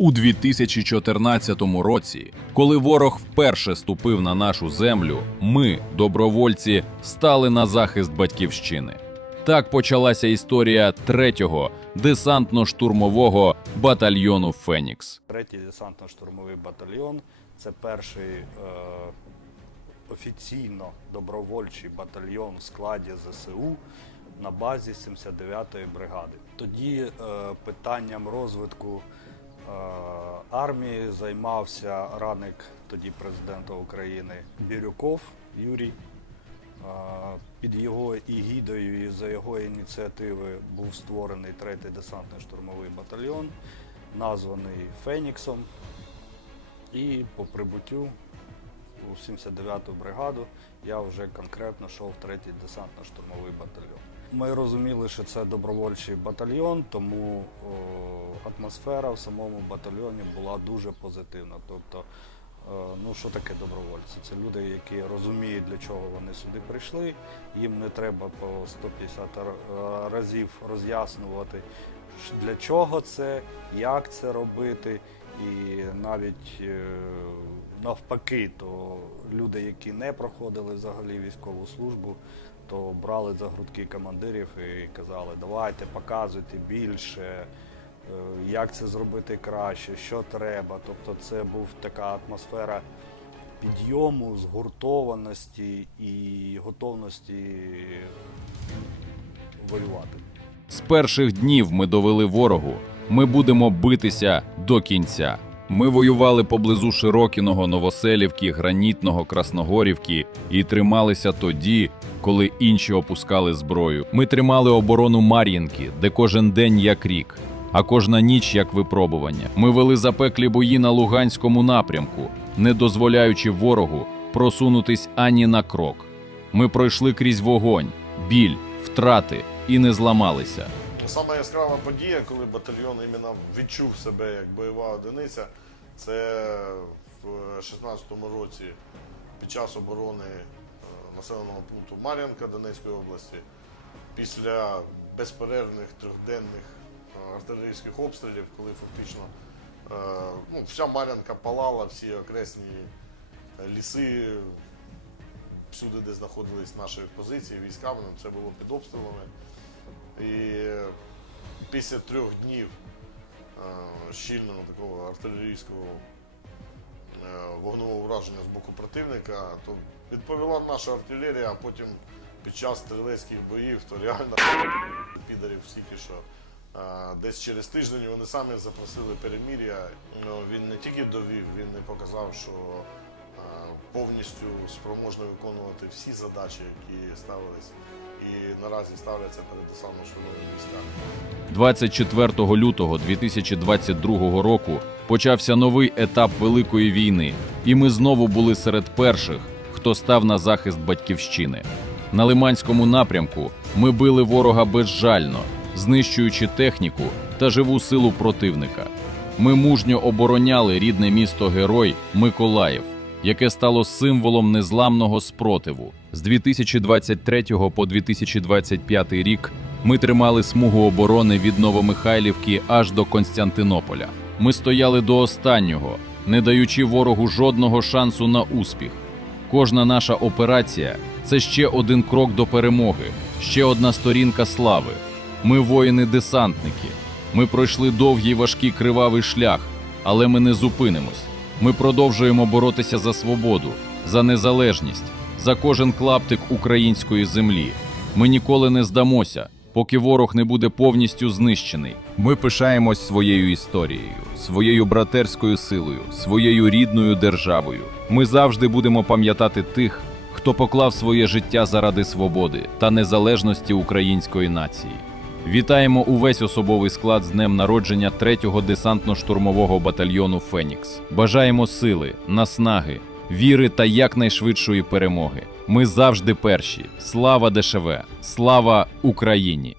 У 2014 році, коли ворог вперше ступив на нашу землю, ми, добровольці, стали на захист батьківщини. Так почалася історія третього десантно-штурмового батальйону Фенікс. Третій десантно-штурмовий батальйон це перший е, офіційно добровольчий батальйон в складі ЗСУ на базі 79-ї бригади. Тоді е, питанням розвитку армії займався радник тоді президента України Бірюков Юрій. Е, Під його ігідою і за його ініціативи був створений третій десантний штурмовий батальйон, названий Феніксом. І по прибуттю у 79-ту бригаду я вже конкретно йшов в третій десантно-штурмовий батальйон. Ми розуміли, що це добровольчий батальйон, тому о, атмосфера в самому батальйоні була дуже позитивна. Тобто, е, ну що таке добровольці? Це люди, які розуміють, для чого вони сюди прийшли. Їм не треба по 150 разів роз'яснювати, для чого це, як це робити. І навіть е, навпаки, то люди, які не проходили взагалі військову службу, то брали за грудки командирів і казали, давайте показуйте більше, е, як це зробити краще, що треба. Тобто це був така атмосфера підйому, згуртованості і готовності воювати. З перших днів ми довели ворогу. Ми будемо битися до кінця. Ми воювали поблизу Широкіного, Новоселівки, Гранітного, Красногорівки і трималися тоді, коли інші опускали зброю. Ми тримали оборону Мар'їнки, де кожен день як рік, а кожна ніч як випробування. Ми вели запеклі бої на Луганському напрямку, не дозволяючи ворогу просунутись ані на крок. Ми пройшли крізь вогонь, біль, втрати і не зламалися. Саме яскрава подія, коли батальйон іменно відчув себе як бойова одиниця, це в 16-му році під час оборони е, населеного пункту Мар'янка Донецької області, після безперервних трьохденних е, артилерійських обстрілів, коли фактично е, ну, вся Мар'янка палала, всі окресні ліси, всюди, де знаходились наші позиції, війська, ну, це було під обстрілами. Після трьох днів е, щільного такого артилерійського е, вогневого враження з боку противника, то відповіла наша артилерія, а потім під час стрілецьких боїв, то реально підарів стільки, що е, десь через тиждень вони самі запросили перемір'я. Ну, він не тільки довів, він і показав, що повністю спроможний виконувати всі задачі, які ставились і наразі ставляться перед десантно-штурмовими військами. 24 лютого 2022 року почався новий етап Великої війни, і ми знову були серед перших, хто став на захист батьківщини. На Лиманському напрямку ми били ворога безжально, знищуючи техніку та живу силу противника. Ми мужньо обороняли рідне місто Герой Миколаїв, яке стало символом незламного спротиву. З 2023 по 2025 рік ми тримали смугу оборони від Новомихайлівки аж до Константинополя. Ми стояли до останнього, не даючи ворогу жодного шансу на успіх. Кожна наша операція це ще один крок до перемоги, ще одна сторінка слави. Ми воїни-десантники. Ми пройшли довгий важкий кривавий шлях, але ми не зупинимось. Ми продовжуємо боротися за свободу, за незалежність, за кожен клаптик української землі. Ми ніколи не здамося, поки ворог не буде повністю знищений. Ми пишаємось своєю історією, своєю братерською силою, своєю рідною державою. Ми завжди будемо пам'ятати тих, хто поклав своє життя заради свободи та незалежності української нації. Вітаємо увесь особовий склад з днем народження 3-го десантно-штурмового батальйону Фенікс. Бажаємо сили, наснаги, віри та якнайшвидшої перемоги. Ми завжди перші. Слава ДШВ! Слава Україні!